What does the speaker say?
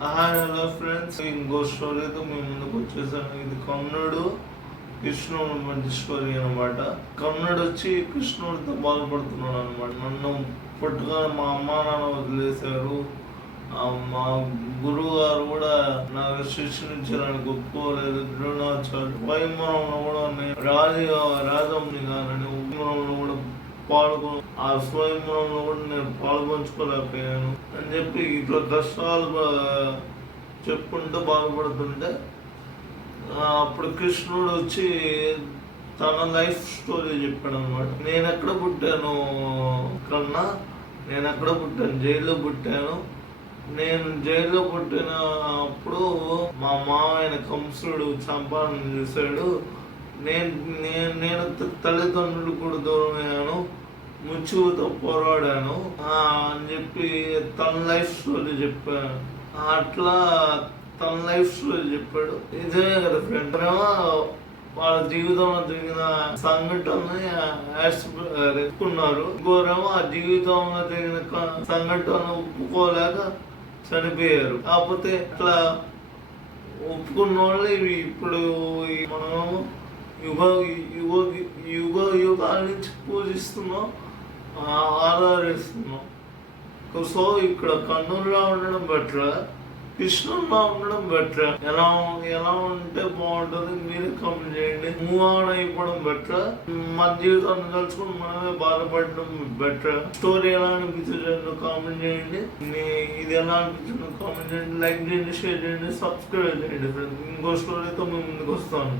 Hi hello friends, ఇంకో స్టోరీతో మేము ముందుకు వచ్చేసాను. ఇది కర్ణుడు కృష్ణుడు మధ్య స్టోరీ అనమాట. కర్ణుడు వచ్చి కృష్ణుడితో బాధపడుతున్నాడు అనమాట. నన్ను పుట్టుగా మా అమ్మ నాన్న వదిలేశారు, మా గురువు గారు కూడా నాకు శిక్షణించడానికి ఒప్పుకోలేదు. ద్రోణాచార్య స్వయంవరంలో కూడా రాజమ్ని గారని ఉపమరంలో కూడా ఆ స్వయంవరంలో కూడా నేను పాల్పంచుకోలేకపోయాను అని చెప్పి ఇట్లా కష్టాలు చెప్పుకుంటూ బాధపడుతుంటే అప్పుడు కృష్ణుడు వచ్చి తన లైఫ్ స్టోరీ చెప్పాడు అనమాట. నేను ఎక్కడ పుట్టాను కన్నా, నేను ఎక్కడ పుట్టాను, జైల్లో పుట్టాను. నేను జైల్లో పుట్టిన అప్పుడు మా మామయ్య కంసుడు చంపాలని చూశాడు. నేను తల్లిదండ్రులు కూడా దూరమయ్యాను, మృత్యువుతో పోరాడాను అని చెప్పి తన లైఫ్ స్టోరీ చెప్పాను. అట్లా తన లైఫ్ స్టోరీ చెప్పాడు. ఇదే కదా ఫ్రెండ్, వాళ్ళ జీవితంలో జరిగిన సంఘటనని ఎత్తుకున్నారు. ఇంకోరేమో ఆ జీవితంలో జరిగిన సంఘటన ఒప్పుకోలేక చనిపోయారు. కాకపోతే అట్లా ఒప్పుకున్న వాళ్ళు ఇప్పుడు మనము యుగాల నుంచి పూజిస్తున్నాం, ఆరాధిస్తున్నాం. సో ఇక్కడ కర్ణుడిలా ఉండడం బెటర్, కృష్ణుడిలా ఉండడం బెటర్. ఎలా ఉంటే బాగుంటుంది మీరే కామెంట్ చేయండి. మూవ్ ఆన్ అయిపోవడం బెటర్, మన జీవితాన్ని తలుచుకుని మనమే బాధపడడం బెటర్. స్టోరీ ఎలా అనిపించిందో కామెంట్ చేయండి. ఇది ఎలా అనిపించిందో కామెంట్ చేయండి. లైక్ చేయండి, షేర్ చేయండి, సబ్స్క్రైబ్ చేయండి ఫ్రెండ్స్. ఇంకో స్టోరీతో మేము ముందుకు వస్తాను.